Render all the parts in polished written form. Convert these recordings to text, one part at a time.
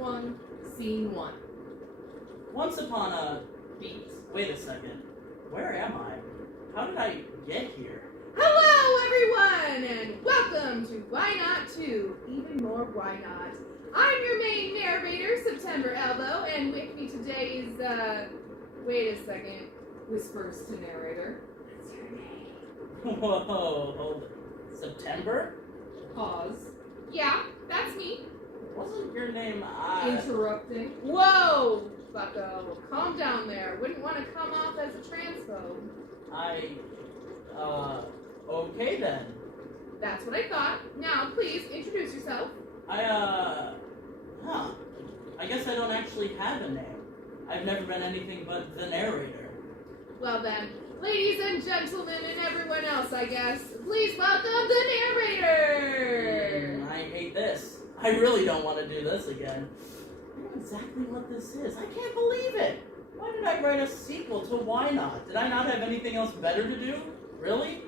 1, Scene 1. Once upon a... Wait a second. Where am I? How did I get here? Hello, everyone, and welcome to Why Not 2, Even More Why Not. I'm your main narrator, September Elbow, and with me today is, wait a second, whispers to narrator. That's her name. Whoa, hold it. September? Pause. Yeah, that's me. Wasn't your name Interrupting. Whoa, bucko. Calm down there. Wouldn't want to come off as a transphobe. Okay then. That's what I thought. Now, please, introduce yourself. I guess I don't actually have a name. I've never been anything but the narrator. Well then, ladies and gentlemen and everyone else, I guess, please welcome the narrator! I hate this. I really don't want to do this again. I know exactly what this is. I can't believe it. Why did I write a sequel to Why Not? Did I not have anything else better to do? Really?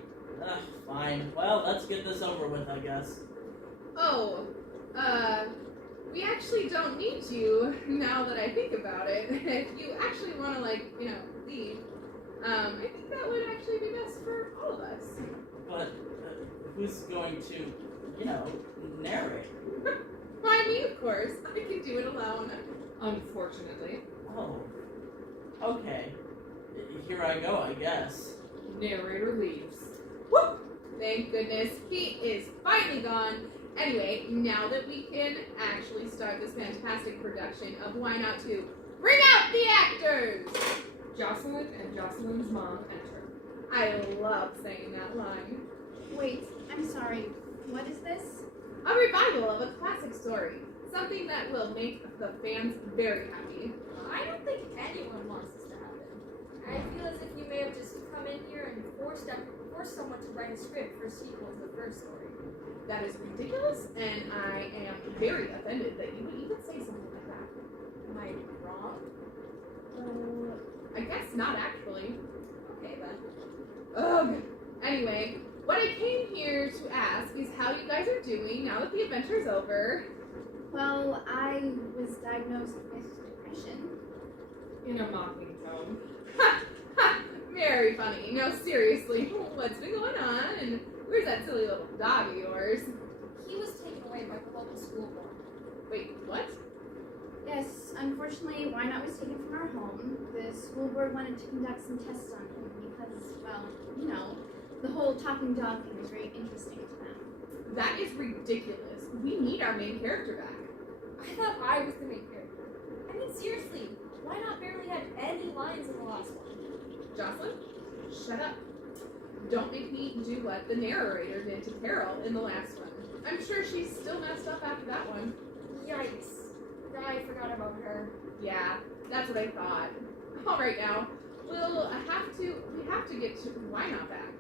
Fine. Well, let's get this over with, I guess. Oh, we actually don't need you, now that I think about it. If you actually want to, leave, I think that would actually be best for all of us. But, who's going to, narrate? Why, me, of course. I can do it alone. Unfortunately. Oh. Okay. Here I go, I guess. Narrator leaves. Whoop! Thank goodness, he is finally gone. Anyway, now that we can actually start this fantastic production of Why Not 2, bring out the actors! Jocelin and Jocelin's mom enter. I love saying that line. Wait, I'm sorry. What is this? A revival of a classic story. Something that will make the fans very happy. I don't think anyone wants this to happen. I feel as if you may have just come in here and forced someone to write a script for a sequel to the first story. That is ridiculous, and I am very offended that you would even say something like that. Am I wrong? I guess not, actually. Okay, then. Ugh. Anyway, what I came here to ask is how you guys are doing now that the adventure's over. Well, I was diagnosed with depression. In a mocking tone. Ha! Ha! Very funny. No, seriously, what's been going on? And where's that silly little dog of yours? He was taken away by the local school board. Wait, what? Yes, unfortunately, Why Not was taken from our home. The school board wanted to conduct some tests on him because, well, the whole talking dog thing was very interesting to them. That is ridiculous. We need our main character back. I thought I was the main character. I mean, seriously, Why Not barely had any lines in the last one? Jocelyn, shut up. Don't make me do what the narrator did to Carol in the last one. I'm sure she's still messed up after that one. Yikes. I forgot about her. Yeah, that's what I thought. All right now, we have to get to Why Not back.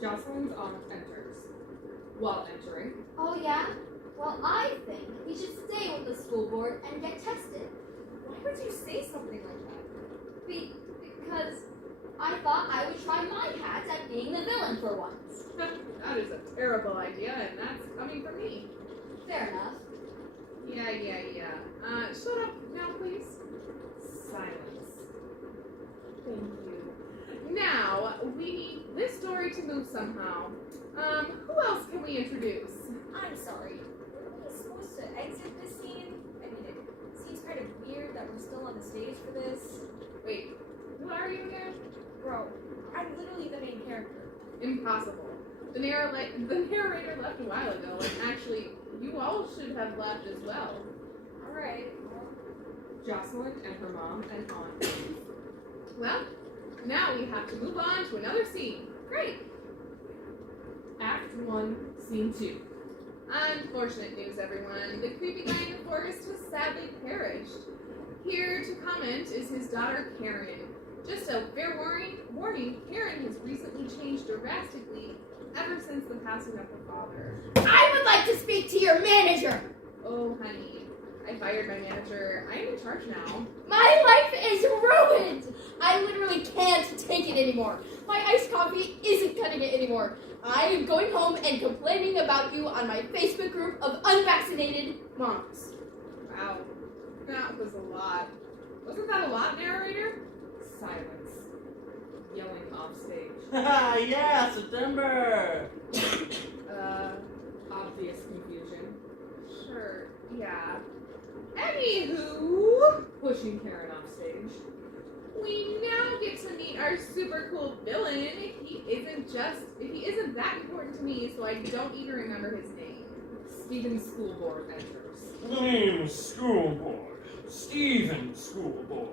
Jocelyn's aunt enters. While entering. Oh yeah? Well, I think we should stay with the school board and get tested. Why would you say something like that? Because I thought I would try my hat at being the villain for once. That is a terrible idea, and that's coming from me. Fair enough. Yeah. Shut up now, please. Silence. Thank you. Now, we need this story to move somehow. Who else can we introduce? I'm sorry. Were we supposed to exit this scene? I mean, it seems kind of weird that we're still on the stage for this. Wait, who are you again? Bro, I'm literally the main character. Impossible. The narrator left a while ago, and actually, you all should have left as well. Alright. Jocelyn and her mom and aunt. Well, now we have to move on to another scene. Great. Act 1, Scene 2. Unfortunate news, everyone. The creepy guy in the forest has sadly perished. Here to comment is his daughter, Karen. Just a fair warning, Karen has recently changed drastically ever since the passing of her father. I would like to speak to your manager! Oh, honey. I fired my manager. I am in charge now. My life is ruined! I literally can't take it anymore. My iced coffee isn't cutting it anymore. I am going home and complaining about you on my Facebook group of unvaccinated moms. Wow. That was a lot. Wasn't that a lot, narrator? Silence. Yelling off stage. Yeah, September! Obvious confusion. Sure, yeah. Anywho, pushing Karen off stage. We now get to meet our super cool villain. He isn't that important to me, so I don't even remember his name. Stephen School Board enters. The name is School Board. Stephen School Board.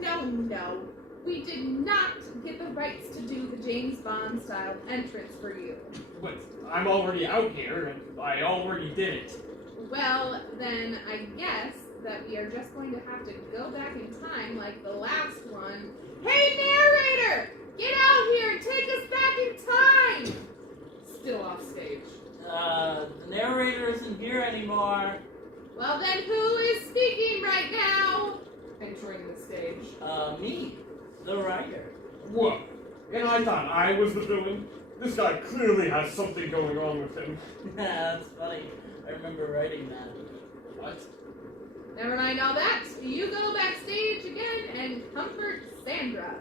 No. We did not get the rights to do the James Bond style entrance for you. But I'm already out here, and I already did it. Well, then I guess that we are just going to have to go back in time like the last one. Hey, narrator! Get out here and take us back in time! Still off stage. The narrator isn't here anymore. Well, then who is speaking right now? Entering the stage. Me, the writer. What? And I thought I was the villain? This guy clearly has something going on with him. That's funny. I remember writing that. What? Never mind all that. You go backstage again and comfort Sandra.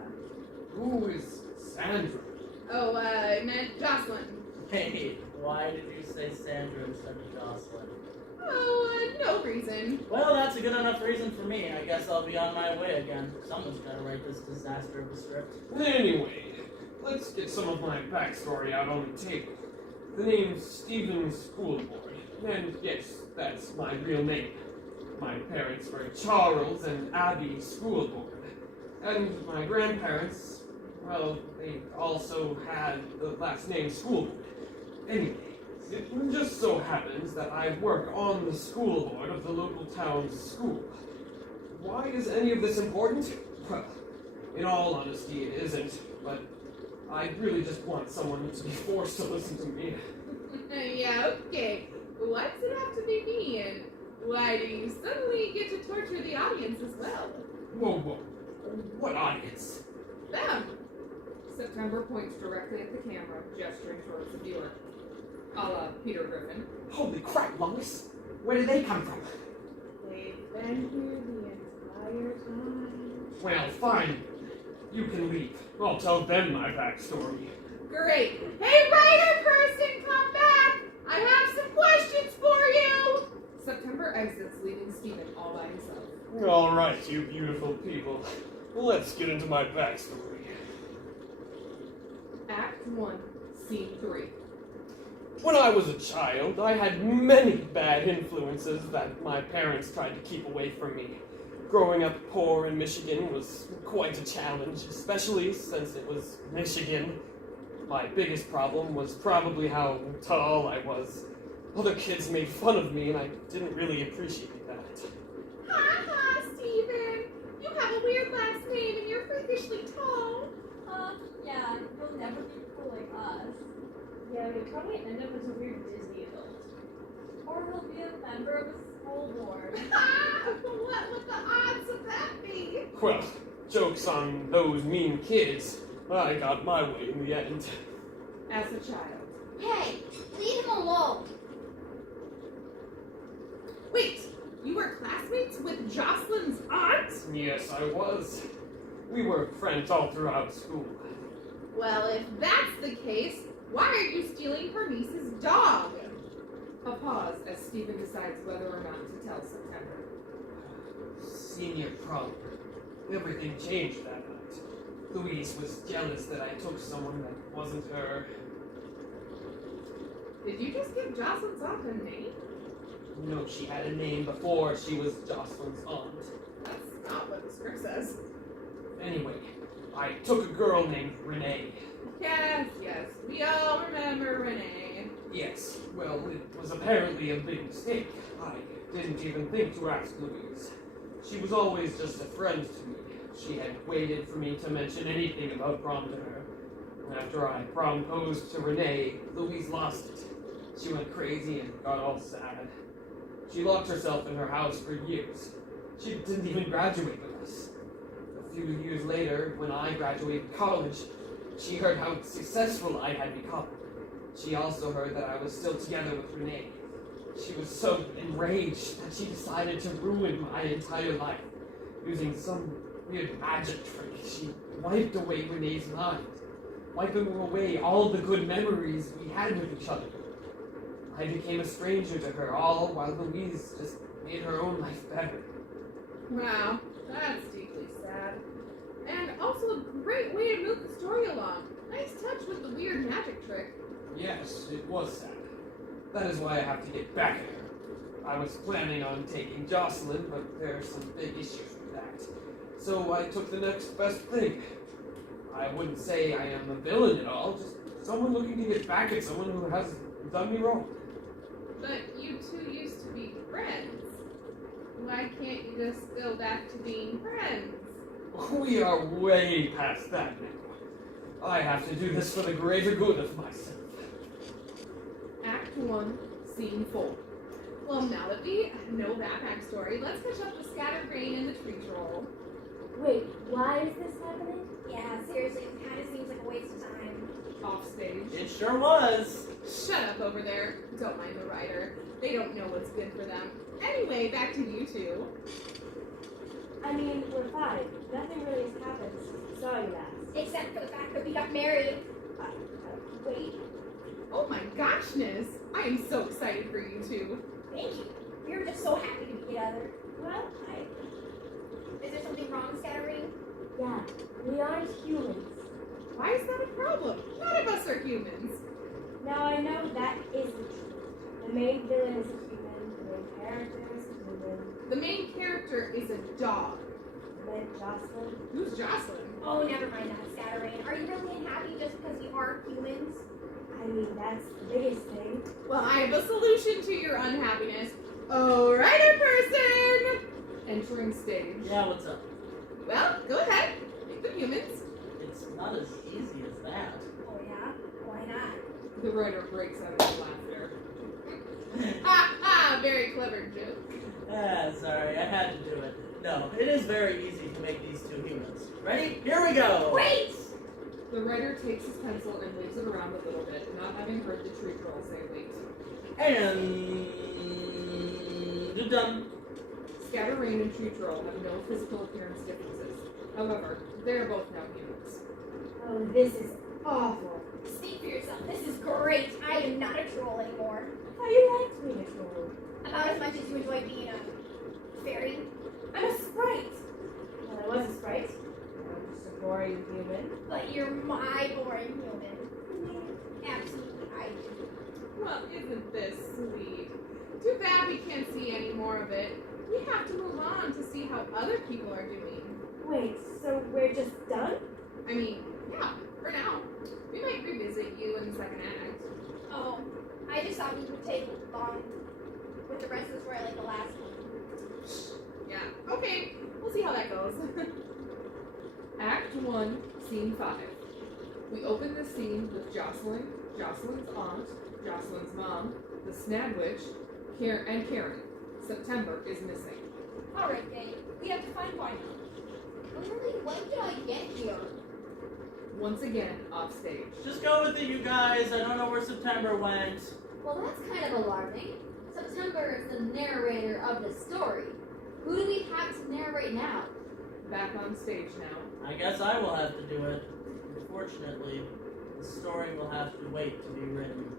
Who is Sandra? Oh, I meant Jocelin. Hey, why did you say Sandra instead of Jocelyn? Oh, no reason. Well, that's a good enough reason for me. I guess I'll be on my way again. Someone's gotta write this disaster of a script. Anyway, let's get some of my backstory out on the table. The name's Stephen School Board. And yes, that's my real name. My parents were Charles and Abby School Board. And my grandparents, well, they also had the last name School Board. Anyway, it just so happens that I work on the school board of the local town's school. Why is any of this important? Well, in all honesty, it isn't, but I really just want someone to be forced to listen to me. Yeah, okay. Why does it have to be me? And why do you suddenly get to torture the audience as well? Whoa. What audience? Them. September points directly at the camera, gesturing towards the viewer. A la Peter Griffin. Holy crap, Lois! Where did they come from? They've been here the entire time. Well, fine. You can leave. I'll tell them my backstory. Great. Hey, writer person, come back! I have some questions for you! September exits, leaving Stephen all by himself. All right, you beautiful people. Let's get into my backstory. Act 1, Scene 3. When I was a child, I had many bad influences that my parents tried to keep away from me. Growing up poor in Michigan was quite a challenge, especially since it was Michigan. My biggest problem was probably how tall I was. Other kids made fun of me, and I didn't really appreciate that. Ha, Stephen! You have a weird last name and you're freakishly tall. Yeah, you'll never be cool like us. Yeah, you'll probably end up as a weird Disney adult. Or he'll be a member of a school board. What would the odds of that be? Well, joke's on those mean kids. I got my way in the end. As a child. Hey, leave him alone. Wait, you were classmates with Jocelyn's aunt? Yes, I was. We were friends all throughout school. Well, if that's the case, why are you stealing her niece's dog? A pause as Stephen decides whether or not to tell September. Senior prom. Everything changed that night. Louise was jealous that I took someone that wasn't her. Did you just give Jocelyn's aunt a name? No, she had a name before she was Jocelyn's aunt. That's not what the script says. Anyway, I took a girl named Renee. Yes, we all remember Renee. Yes, well, it was apparently a big mistake. I didn't even think to ask Louise. She was always just a friend to me. She had waited for me to mention anything about prom to her. And after I proposed to Renee, Louise lost it. She went crazy and got all sad. She locked herself in her house for years. She didn't even graduate with us. A few years later, when I graduated college, she heard how successful I had become. She also heard that I was still together with Renee. She was so enraged that she decided to ruin my entire life. Using some weird magic trick, she wiped away Renee's mind, wiping away all the good memories we had with each other. I became a stranger to her, all while Louise just made her own life better. Wow, that's deeply sad. And also a great way to move the story along. Nice touch with the weird magic trick. Yes, it was sad. That is why I have to get back at her. I was planning on taking Jocelin, but there are some big issues with that. So I took the next best thing. I wouldn't say I am a villain at all, just someone looking to get back at someone who has done me wrong. But you two used to be friends. Why can't you just go back to being friends? We are way past that now. I have to do this for the greater good of myself. Act 1, Scene 4. Well, now that we know that backstory, let's catch up with Scatterbrain and the tree troll. Wait, why is this happening? Yeah, seriously, it kind of seems like a waste of time. Off stage. It sure was. Shut up over there. Don't mind the writer. They don't know what's good for them. Anyway, back to you two. I mean, we're fine. Nothing really has happened since we saw you last. Except for the fact that we got married. Wait, Oh my goshness! I am so excited for you two. thank you. We were just so happy to be together. Well, Is there something wrong, Scattering? yeah, we aren't humans. Why is that a problem? None of us are humans. Now I know that is the truth. The main villain is a human, the main character is a human. The main character is a dog. Then Jocelyn. Who's Jocelyn? Oh, never mind that, Scattering. Are you really unhappy just because we are humans? I mean, that's the biggest thing. Well, I have a solution to your unhappiness. Oh, writer person! Entering stage. Yeah, what's up? Well, go ahead. Make them humans. It's not as easy as that. Oh, yeah? Why not? The writer breaks out into laughter. Ha ha! Very clever joke. Ah, sorry, I had to do it. No, it is very easy to make these two humans. Ready? Here we go! Wait! The writer takes his pencil and waves it around a little bit, not having heard the tree troll say wait. And... done. Scatterbrain and Tree Troll have no physical appearance differences. However, they are both now humans. Oh, this is awful. Speak for yourself. This is great. I am not a troll anymore. How you liked me, troll? About as much as you enjoy being a fairy. I'm a sprite. Well, I was a sprite. I'm just a boring human. But you're my boring human. Absolutely, I do. Well, isn't this sweet? Too bad we can't see any more of it. We have to move on to see how other people are doing. Wait, so we're just done? I mean, yeah, for now. We might revisit you in the second act. Oh, I just thought we would take long with the rest of the story like the last one. Yeah, okay. We'll see how that goes. Act 1, Scene 5. We open this scene with Jocelyn, Jocelyn's aunt, Jocelyn's mom, the Snadwich, and Karen. September is missing. Alright, Dave. We have to find Wino. Really? When did I get here? Once again, off stage. Just go with it, you guys. I don't know where September went. Well, that's kind of alarming. September is the narrator of the story. Who do we have to narrate now? Back on stage now. I guess I will have to do it. Unfortunately, the story will have to wait to be written.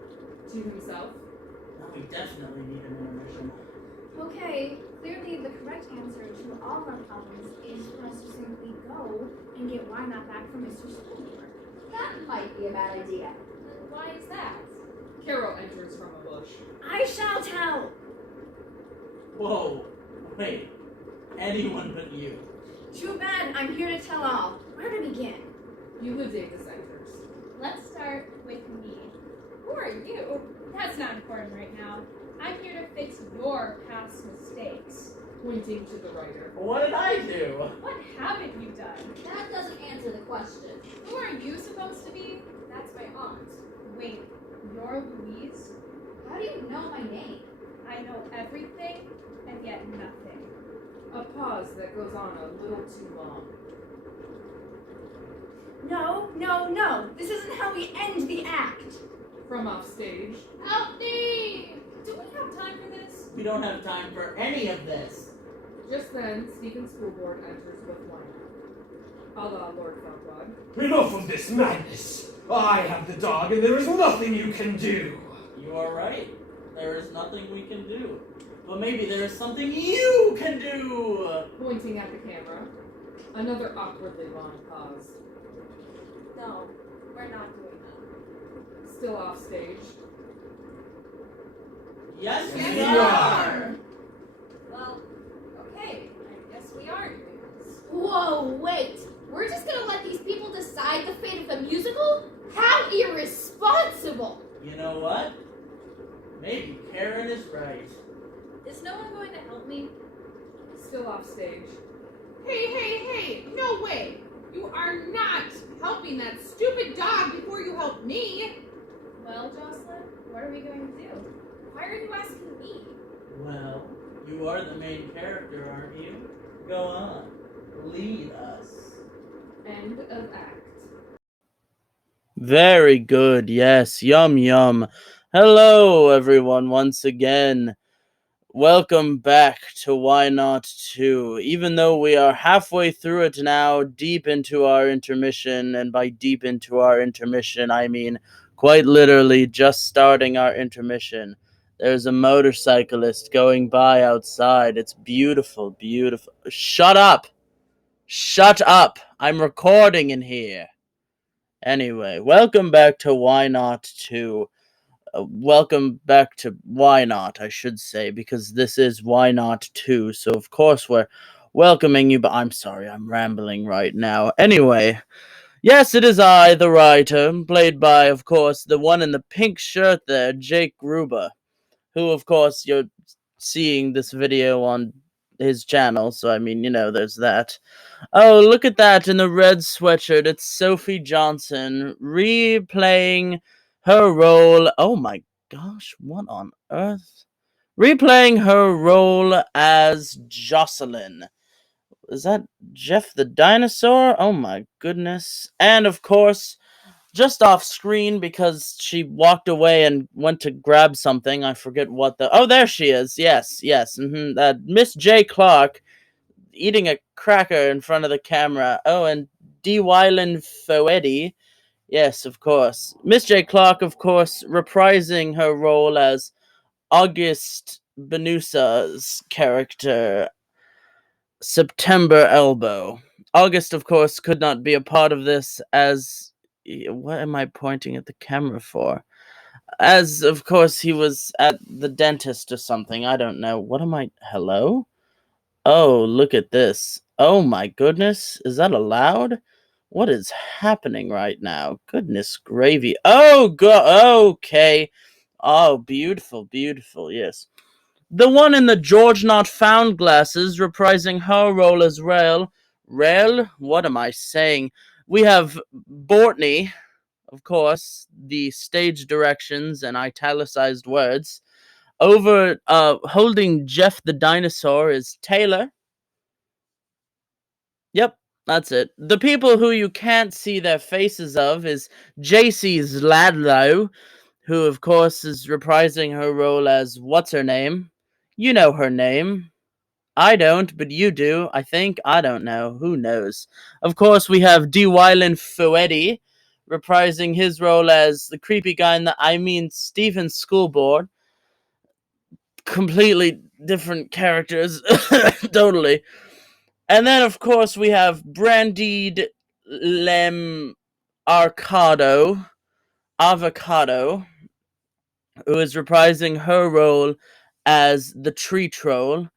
To himself. Now we definitely need an intermission. Okay, clearly the correct answer to all of our problems is for us to simply go and get Why Not back from Mr. Schoolboard. That might be a bad idea. Why is that? Carol enters from a bush. I shall tell! Whoa, wait. Anyone but you. Too bad, I'm here to tell all. Where to begin? Beulah Davis enters. Let's start with me. Who are you? That's not important right now. I'm here to fix your past mistakes. Pointing to the writer. What did I do? What haven't you done? That doesn't answer the question. Who are you supposed to be? That's my aunt. Wait, you're Louise? How do you know my name? I know everything and yet nothing. A pause that goes on a little too long. No, no, no. This isn't how we end the act. From off stage. Help me! Do we have time for this? We don't have time for any of this. Just then, Stephen's school board enters with wine. A la Lord Felbog. Enough of this madness! I have the dog, and there is nothing you can do! You are right. There is nothing we can do. But maybe there is something you can do! Pointing at the camera. Another awkwardly long pause. No, we're not doing that. Still off stage. Yes, Yes, we we are! Well, okay, I guess we are doing this. Whoa, wait! We're just gonna let these people decide the fate of the musical? How irresponsible! You know what? Maybe Karen is right. Is no one going to help me? Still off stage. Hey! No way! You are not helping that stupid dog before you help me! Well, Jocelin, what are we going to do? Why are you asking me? Well, you are the main character, aren't you? Go on. Lead us. End of act. Very good, yes. Yum yum. Hello, everyone, once again. Welcome back to Why Not 2. Even though we are halfway through it now, deep into our intermission, and by deep into our intermission, I mean quite literally just starting our intermission. There's a motorcyclist going by outside. It's beautiful, beautiful. Shut up! Shut up! I'm recording in here. Anyway, welcome back to Why Not 2. Welcome back to Why Not, I should say, because this is Why Not 2, so of course we're welcoming you, but I'm sorry, I'm rambling right now. Anyway, yes, it is I, the writer, played by, of course, the one in the pink shirt there, Jake Gruba, who, of course, you're seeing this video on his channel, so I mean, there's that. Oh, look at that in the red sweatshirt. It's Sophie Johnson replaying her role. Oh my gosh, what on earth? Replaying her role as Jocelin. Is that Jeff the dinosaur? Oh my goodness. And of course, just off screen because she walked away and went to grab something. I forget what the. Oh, there she is. Yes. Miss J. Clark eating a cracker in front of the camera. Oh, and D. Wyland Foede. Yes, of course. Miss J. Clark, of course, reprising her role as August Benusa's character, September Elbow. August, of course, could not be a part of this as. What am I pointing at the camera for? As, of course, he was at the dentist or something. I don't know. What am I. Hello? Oh, look at this. Oh my goodness. Is that allowed? What is happening right now? Goodness gravy. Oh, okay. Oh, beautiful, beautiful, yes. The one in the George Not Found glasses, reprising her role as Rail. Rail? What am I saying? We have Bortney, of course, the stage directions and italicized words. Over, holding Jeff the dinosaur is Taylor. Yep, that's it. The people who you can't see their faces of is Jacey's Zadlo, who of course is reprising her role as what's her name? You know her name. I don't, but you do. I think. I don't know. Who knows? Of course, we have D. Wyland Foede, reprising his role as the creepy guy in the Stephen's school board. Completely different characters. Totally. And then, of course, we have Brandee Avocado, who is reprising her role as the tree troll.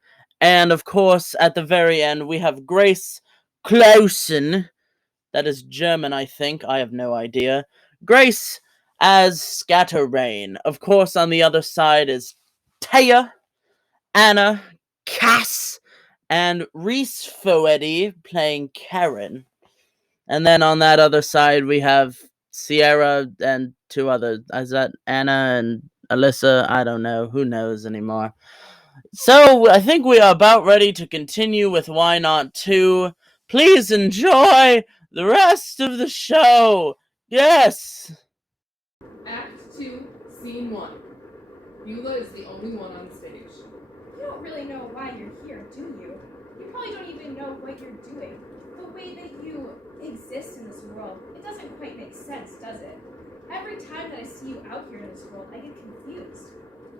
And, of course, at the very end, we have Grace Classen. That is German, I think. I have no idea. Grace as Scatterrain. Of course, on the other side is Taya, Anna, Cass, and Reese Foede playing Karen. And then on that other side, we have Sierra and two others. Is that Anna and Alyssa? I don't know. Who knows anymore? So I think we are about ready to continue with Why Not 2. Please enjoy the rest of the show. Yes. Act 2, Scene 1. Beulah is the only one on stage. You don't really know why you're here, do you? You probably don't even know what you're doing. The way that you exist in this world, it doesn't quite make sense, does it? Every time that I see you out here in this world, I get confused.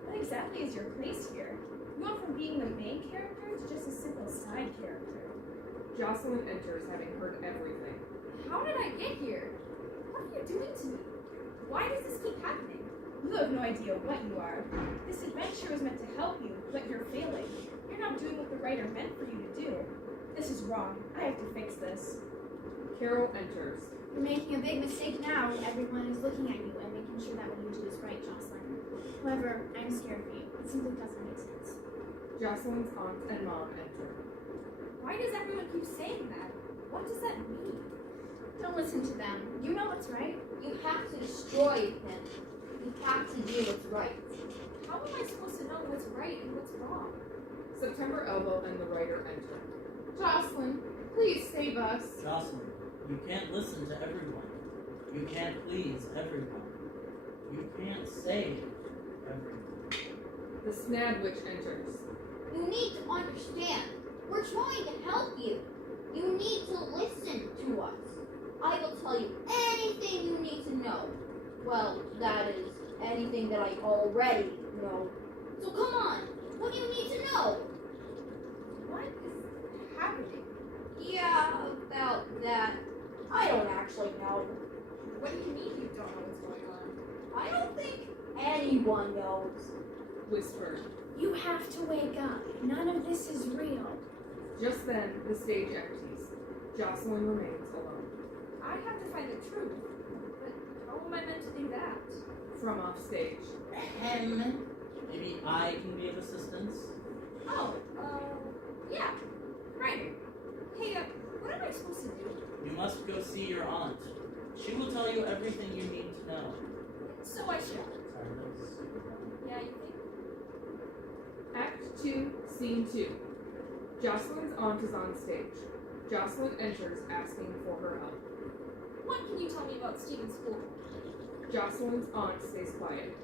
What exactly is your place here? You went from being the main character to just a simple side character. Jocelin enters, having heard everything. How did I get here? What are you doing to me? Why does this keep happening? You have no idea what you are. This adventure was meant to help you, but you're failing. You're not doing what the writer meant for you to do. This is wrong. I have to fix this. Carol enters. You're making a big mistake now. Everyone is looking at you and making sure that what you do is right, Jocelyn. However, I'm scared for you. It simply doesn't make sense. Jocelyn's aunt and mom enter. Why does everyone keep saying that? What does that mean? Don't listen to them. You know what's right. You have to destroy him. You have to do what's right. How am I supposed to know what's right and what's wrong? September Elbow and the writer enter. Jocelyn, please save us. Jocelyn, you can't listen to everyone. You can't please everyone. You can't save everyone. The Snadwich enters. You need to understand. We're trying to help you. You need to listen to us. I will tell you anything you need to know. Well, that is anything that I already know. So come on. What do you need to know? What is happening? Yeah, about that. I don't actually know. What do you mean you don't know what's going on? I don't think anyone knows. Whispered. You have to wake up. None of this is real. Just then, the stage empties. Jocelyn remains alone. I have to find the truth. But how am I meant to do that? From off stage. Maybe I can be of assistance? Oh, yeah. Right. Hey, what am I supposed to do? You must go see your aunt. She will tell you everything you need to know. So I shall. Sorry, that was super fun. Yeah, you think? Act 2, Scene 2. Jocelyn's aunt is on stage. Jocelyn enters, asking for her help. What can you tell me about Stephen's school? Jocelyn's aunt stays quiet.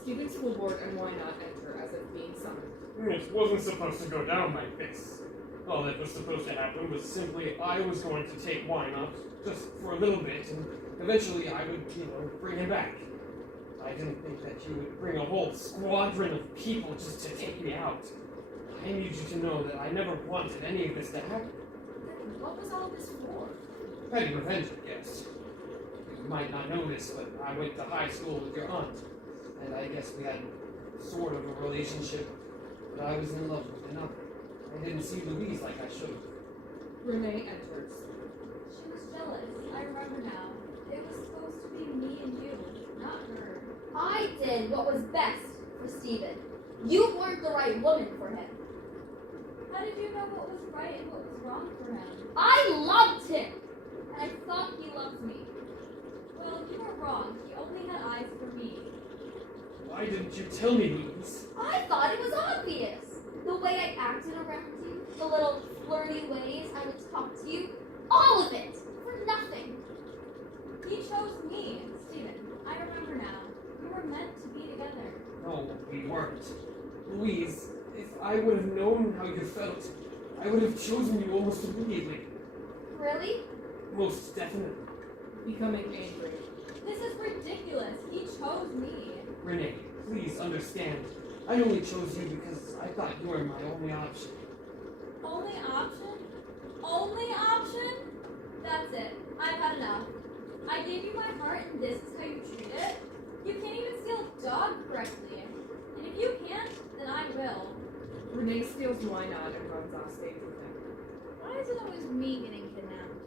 Student school board and Why Not enter as if being summoned. It wasn't supposed to go down like this. All that was supposed to happen was simply I was going to take Why Not just for a little bit, and eventually I would, bring him back. I didn't think that you would bring a whole squadron of people just to take me out. I need you to know that I never wanted any of this to happen. Then what was all this for? Petty revenge, I guess. You might not know this, but I went to high school with your aunt, and I guess we had sort of a relationship, but I was in love with another. I didn't see Louise like I should have. Renee enters. She was jealous. I remember now. It was supposed to be me and you, not her. I did what was best for Stephen. You weren't the right woman for him. How did you know what was right and what was wrong for him? I loved him! And I thought he loved me. Well, you were wrong. He only had eyes for me. Why didn't you tell me, Louise? I thought it was obvious. The way I acted around you, the little flirty ways I would talk to you, all of it, for nothing. He chose me, Stephen. I remember now. We were meant to be together. No, we weren't. Louise, if I would have known how you felt, I would have chosen you almost immediately. Really? Most definitely. Becoming angry. This is ridiculous. He chose me. Renee, please understand. I only chose you because I thought you were my only option. Only option? Only option? That's it. I've had enough. I gave you my heart and this is how you treat it? You can't even steal a dog correctly. And if you can't, then I will. Renee steals Why Not and runs off stage with him. Why is it always me getting kidnapped?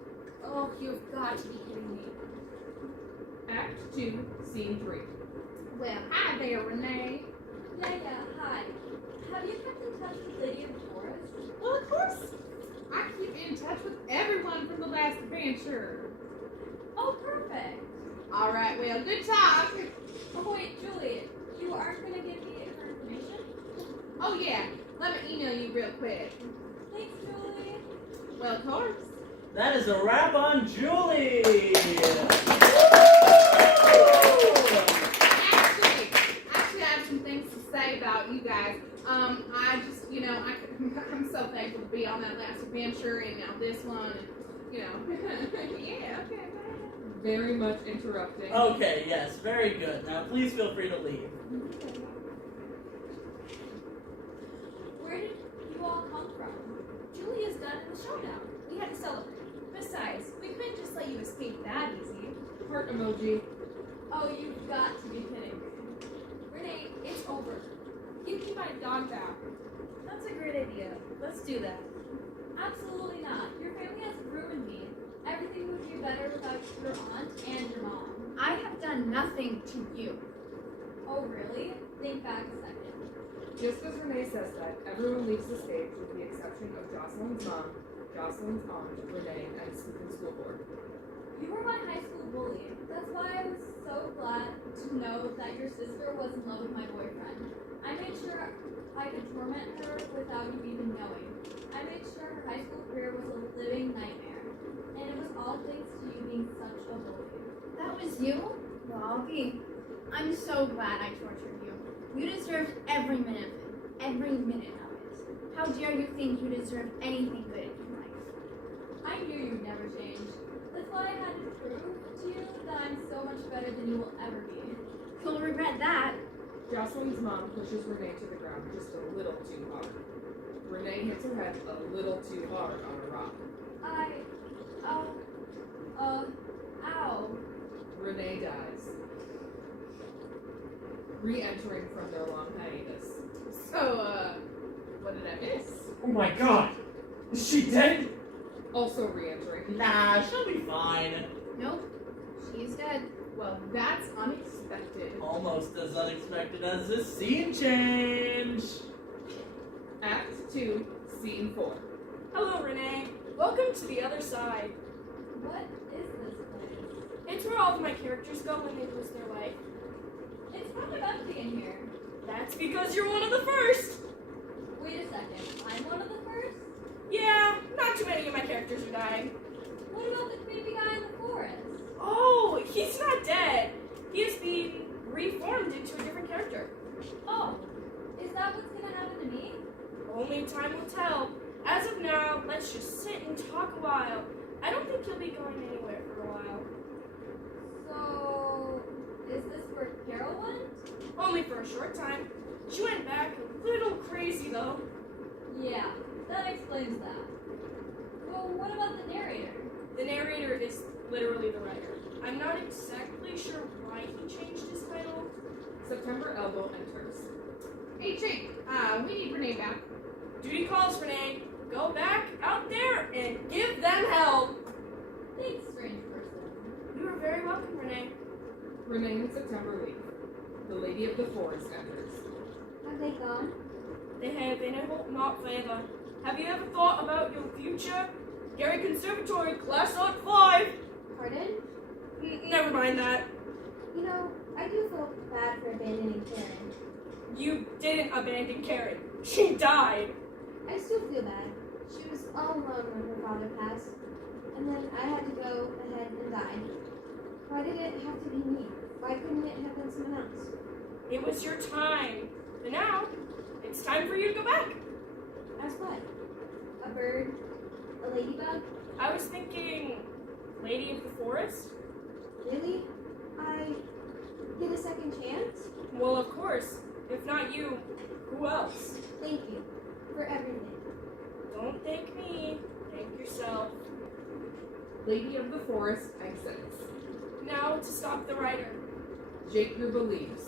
Oh, you've got to be kidding me. Act 2, Scene 3. Well, hi there, Renee. Yeah, hi. Have you kept in touch with Lydia and Forrest? Well, of course. I keep in touch with everyone from the last adventure. Oh, perfect. All right, well, good talk. Oh, wait, Julie, you aren't going to give me her information? Oh, yeah. Let me email you real quick. Thanks, Julie. Well, of course. That is a wrap on Julie! Actually, I have some things to say about you guys. I just, I'm so thankful to be on that last adventure and now this one, and, yeah, okay. Very much interrupting. Okay, yes, very good. Now please feel free to leave. Where did you all come from? Julia's done in the showdown. We had to celebrate. Besides, we couldn't just let you escape that easy. Heart emoji. Oh, you've got to be kidding. Renee, it's over. Give me my dog back. That's a great idea. Let's do that. Absolutely not. Your family has ruined me. Everything would be better without your aunt and your mom. I have done nothing to you. Oh, really? Think back a second. Just as Renee says that, everyone leaves the stage with the exception of Jocelyn's mom, Jocelyn's aunt, Renee, and Stephen's school board. You were my high school bully. That's why I was so glad to know that your sister was in love with my boyfriend. I made sure I could torment her without you even knowing. I made sure her high school career was a living nightmare. And it was all thanks to you being such a bully. That was you? Loggy. I'm so glad I tortured you. You deserved every minute of it. Every minute of it. How dare you think you deserve anything good in life? I knew you'd never change. That's why I had to prove to you that I'm so much better than you will ever be. You'll regret that. Jocelyn's mom pushes Renee to the ground just a little too hard. Renee hits her head a little too hard on a rock. Ow. Renee dies. Re-entering from their long hiatus. So, what did I miss? Oh my god! Is she dead? Also re-entering. Nah, she'll be fine. Nope. She's dead. Well, that's unexpected. Almost as unexpected as this scene change. Act 2, Scene 4. Hello, Renee. Welcome to the other side. What is this place? It's where all of my characters go when they lose their life. It's kind of empty in here. That's because you're one of the first. Wait a second. I'm one of the first? Yeah, not too many of my characters are dying. What about the creepy guy in the forest? Oh, he's not dead. He is being reformed into a different character. Oh, is that what's gonna happen to me? Only time will tell. As of now, let's just sit and talk a while. I don't think you'll be going anywhere for a while. So, is this where Carol went? Only for a short time. She went back a little crazy, though. Yeah, that explains that. Well, what about the narrator? The narrator is literally the writer. I'm not exactly sure why he changed his title. September Elbow enters. Hey, Jake, we need Renee back. Duty calls, Renee. Go back out there and give them hell. Thanks, strange person. You are very welcome, Renee. Renee and September leave. The Lady of the Forest enters. Have they gone? They have been able not forever. Have you ever thought about your future? Gary Conservatory, class out 5. Pardon? Never mind that. You know, I do feel bad for abandoning Karen. You didn't abandon Karen. She died. I still feel bad. She was all alone when her father passed. And then I had to go ahead and die. Why did it have to be me? Why couldn't it have been someone else? It was your time. But now, it's time for you to go back. As what? A bird? A ladybug? I was thinking Lady of the Forest. Really? I get a second chance? Well, of course. If not you, who else? Thank you for everything. Don't thank me. Thank yourself. Lady of the Forest exits. Now to stop the writer. Jake Gruba leaves.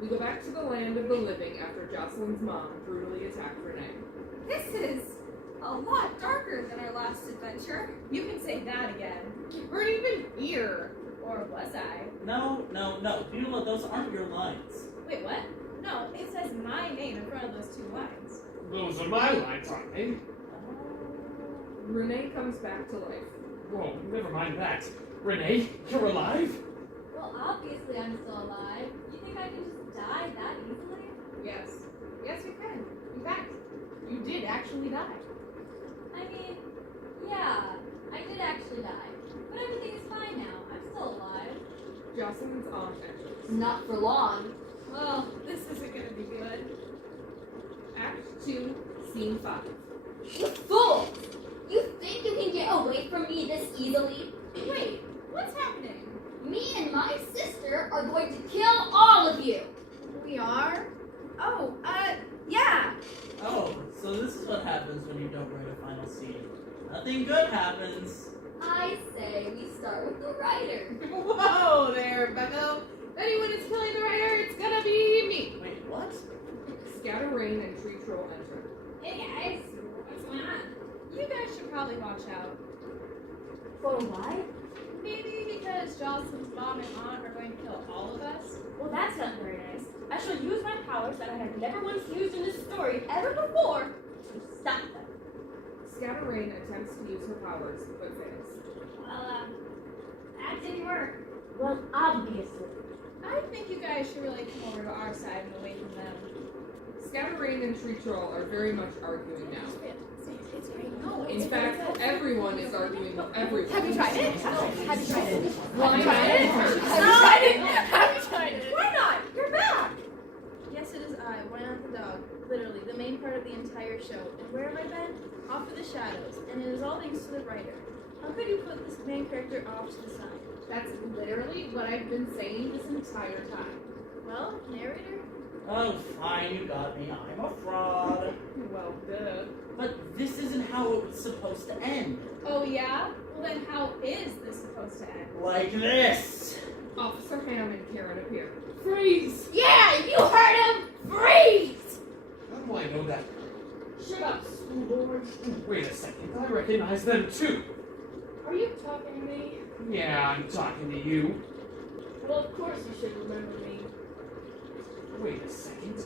We go back to the land of the living after Jocelyn's mom brutally attacked Renee. This is a lot darker than our last adventure. You can say that again. You weren't even here. Or was I? No. Beulah, those aren't your lines. Wait, what? No, it says my name in front of those two lines. Those are my lines, aren't they? Renee comes back to life. Whoa, never mind that. Renee, you're alive? Well, obviously I'm still alive. You think I can just die that easily? Yes. Yes, you can. In fact, you did actually die. I mean, yeah, I did actually die. But everything is fine now. I'm still alive. Jocelyn's aunt enters. Not for long. Well, this isn't gonna be good. Act 2, Scene 5. You fool! You think you can get away from me this easily? Wait, what's happening? Me and my sister are going to kill all of you! We are? Oh, yeah. Oh, so this is what happens when you don't write a final scene. Nothing good happens. I say we start with the writer. Whoa there, Becco. If anyone is killing the writer, it's gonna be me. Wait, what? Scatter Rain and Tree Troll enter. Hey guys, what's going on? You guys should probably watch out. For why? Maybe because Jocelyn's mom and aunt are going to kill all of us. Well, that's not very nice. I shall use my powers that I have never once used in this story ever before to stop them. Scatter Rain attempts to use her powers, but fails. Well, that didn't work. Well, obviously. I think you guys should really come over to our side and away from them. Scatter Rain and Tree Troll are very much arguing now. It's great. No, In fact, everyone is arguing with everyone. Have you tried it? Have you tried it? Why not? Have you tried it? Why not? You're back! Yes, it is I, Why Not the Dog. Literally, the main part of the entire show. And where have I been? Off in the shadows. And it is all thanks to the writer. How could you put this main character off to the side? That's literally what I've been saying this entire time. Well, narrator? Oh, fine, you got me. I'm a fraud. Well, duh. But this isn't how it was supposed to end. Oh yeah? Well then how is this supposed to end? Like this. Officer Ham and Karen appear. Freeze! Yeah, you heard him! Freeze! How do I know that? Shut up, school board. Wait a second, I recognize them too. Are you talking to me? Yeah, I'm talking to you. Well, of course you should remember me. Wait a second.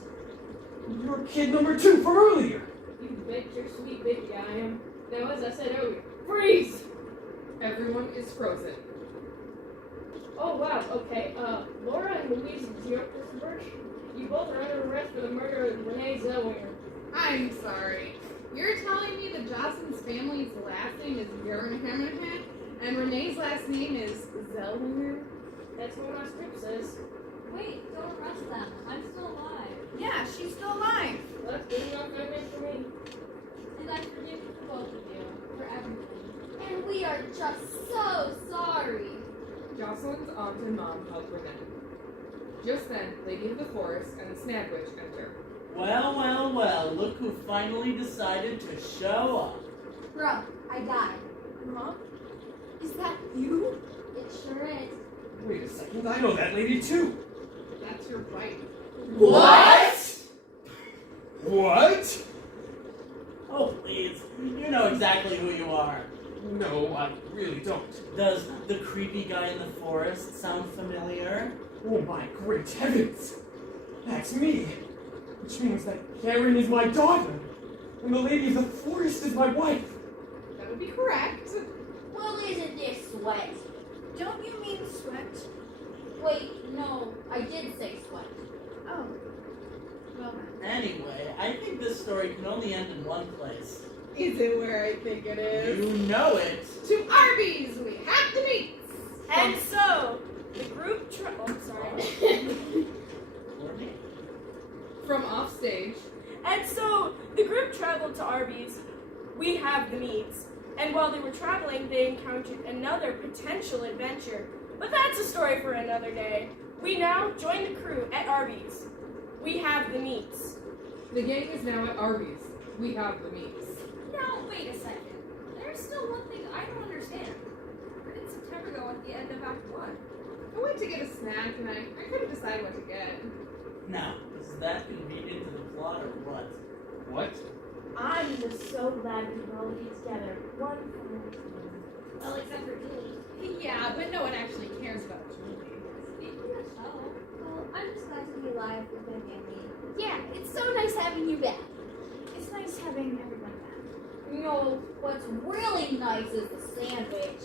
You're kid number 2 from earlier. You bet your sweet baby I am. Now, as I said earlier, freeze! Everyone is frozen. Oh, wow, okay. Laura and Louise Zuckerberg, you both are under arrest for the murder of Renee Zellweger. I'm sorry. You're telling me that Jocelyn's family's last name is Hammerhead and Renee's last name is Zellweger? That's what my script says. Wait, don't arrest them. I'm still alive. Yeah, she's still alive. Well, that's good enough evidence for me. And I forgive you for both of you. For everything. And we are just so sorry. Jocelyn's aunt and mom help Renee. Just then, Lady of the Forest and the Snadwich enter. Well, well, well, look who finally decided to show up. Bro, I died. Mom? Is that you? It sure is. Wait a second, I know that lady too. That's your wife. What? What? Oh, please. You know exactly who you are. No, I really don't. Does the creepy guy in the forest sound familiar? Oh my great heavens! That's me! Which means that Karen is my daughter, and the lady of the forest is my wife. That would be correct. Well, isn't this sweat? Don't you mean sweat? Wait, no, I did say sweat. Oh. Well then. Anyway, I think this story can only end in one place. Is it where I think it is? You know it. To Arby's, we have to meet. And so, the group From offstage, And so, the group traveled to Arby's. We have the meats. And while they were traveling, they encountered another potential adventure. But that's a story for another day. We now join the crew at Arby's. We have the meats. the gang is now at Arby's. We have the meats. Now, wait a second. There's still one thing I don't understand. Where did September go at the end of Act 1? I went to get a snack and I couldn't decide what to get. Now, is that convenient to the plot or what? What? I'm just so glad we can all be together. One final time. Well, except for Julie. Yeah, but no one actually cares about Julie. Well, I'm just glad to be alive with my family. Yeah, it's so nice having you back. It's nice having everyone back. You know, what's really nice is the sandwich.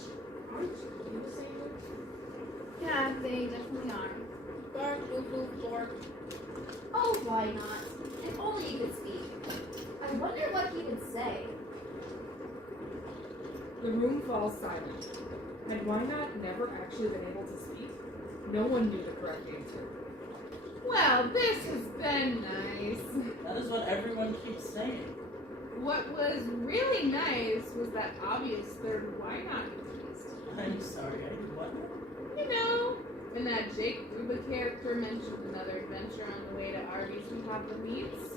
Aren't you the sandwich? Yeah, they definitely are. Bark, woof, woof, bark. Oh, why not? If only he could speak. I wonder what he would say. The room falls silent. Had Why Not never actually been able to speak? No one knew the correct answer. Well, this has been nice. That is what everyone keeps saying. What was really nice was that obvious third why not teased. I'm sorry, I what? You know, when that Jake Gruba character mentioned another adventure on the way to Arby's we have the meats.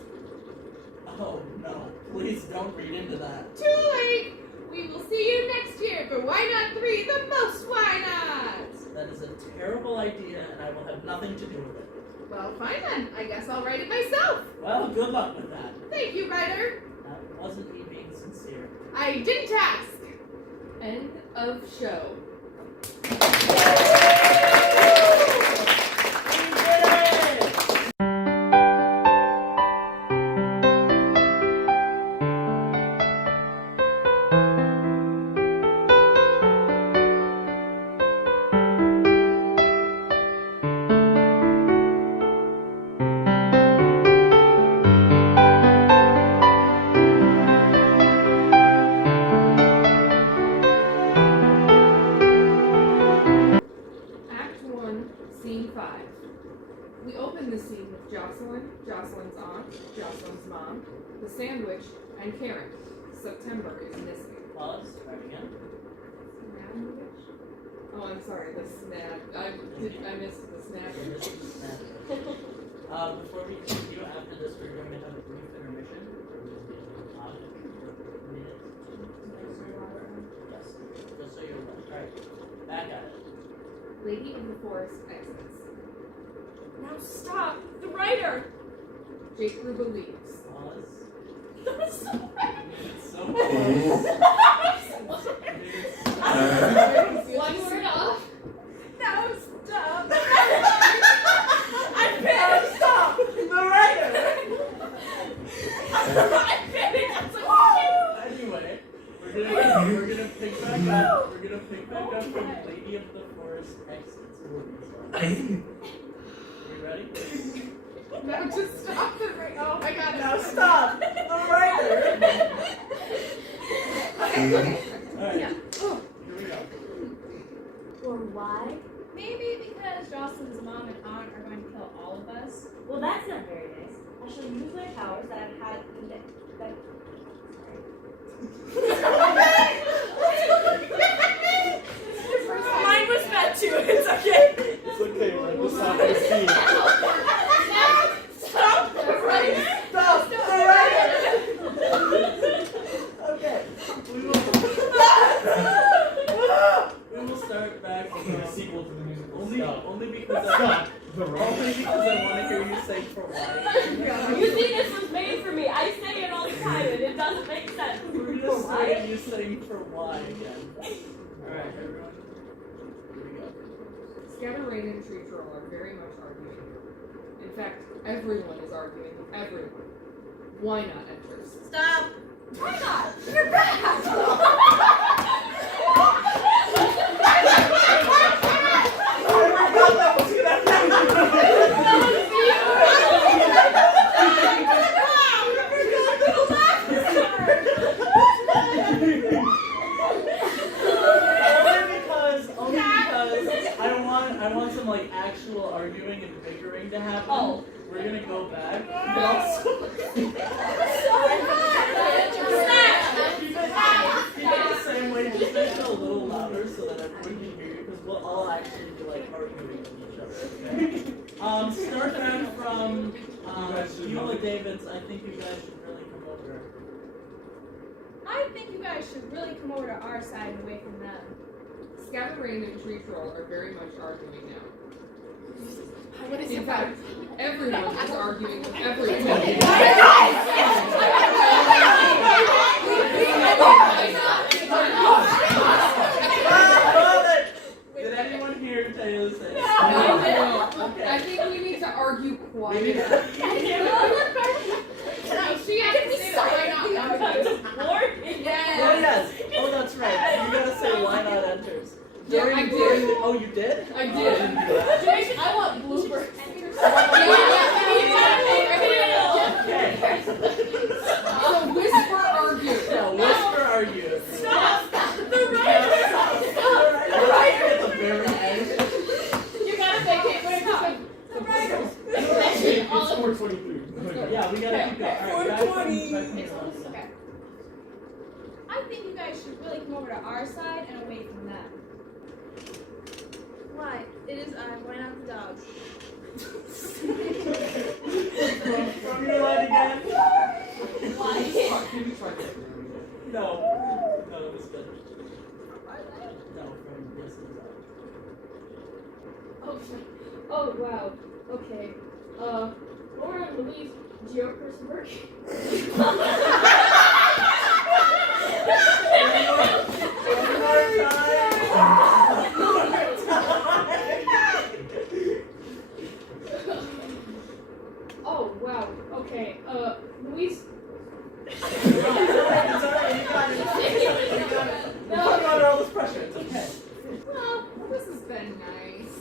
Oh no, please don't read into that. Too late! We will see you next year for Why Not 3, the most Why Not! That is a terrible idea and I will have nothing to do with it. Well, fine then. I guess I'll write it myself. Well, good luck with that. Thank you, writer. That wasn't me being sincere. I didn't ask. End of show. We did it! Act 1, Scene 5. We open the scene with Jocelin, Jocelyn's aunt, Jocelyn's mom, the sandwich, and Karen. September is missing. Pause, start again. Snadwich? Oh, I'm sorry, the snap. I missed the snap. You're missing the snap. Before we continue, after this, we're going to have a brief intermission. Minute. Yes, just so you're aware. Alright, back at it. Lady of the Forest exits. Now stop! The writer! Jake Gruba leaves. Pause. That was so It's so close. One word off. Now stop! I'm finished! Stop! The writer! I'm finished! That's like, Anyway, we're gonna pick back up. We're gonna pick back up from Lady of the Forest exits. Are we ready? No, just stop the right. Oh my god. Now stop! The writer! Okay. Alright, Yeah. here we go. Or why? Maybe because Jocelyn's mom and aunt are going to kill all of us. Well, that's not very nice. I shall use my powers that I've had mine was bad too, it's okay. It's okay, we're at the top of the scene. Stop! The writer! Stop! The writer! Okay. We will start back Okay, from the sequel to the musical. only because I The want to hear you say for why. You think this was made for me? I say it all the time and it doesn't make sense. We're gonna start you saying for why again. Alright, everyone. Here we go. Scatter-Rain and Tree Troll are very much arguing. In fact, everyone is arguing with everyone. Why not enters? Stop. Why not? You're back! Only because I want some like actual arguing and bickering to happen. Oh. We're gonna go back. But also keep it the same way, just make it a little louder so that everyone can hear you, because we'll all actually be like arguing with each other. Okay? Start back from Beulah Davids. I think you guys should really come over. I think you guys should really come over to our side and away from them. Scatter-Rain and Tree Troll are very much arguing now. What is In your fact, everyone is arguing with everyone. Did anyone hear Taya say? No. Okay. I think we need to argue quietly. No, she has to say that right now. Oh yes. Oh, that's right. You gotta say why not enters. Yeah, I did. Oh, you did? I did. I want bloopers. Okay. So whisper argue. No, whisper argue. Stop! The Right at the very end. You gotta make it. The writer! It's almost okay. I think you guys should really come over to our side and away from them. Why? It is I. Why not the dog? From your line again? Can you try that? No, it was good. No, from Gleason's Oh wow. Okay. Laura and Louise, geocaching work. Oh wow. Okay. Louise. It's alright, you got it. We're talking about all this pressure, it's okay. Well, this has been nice.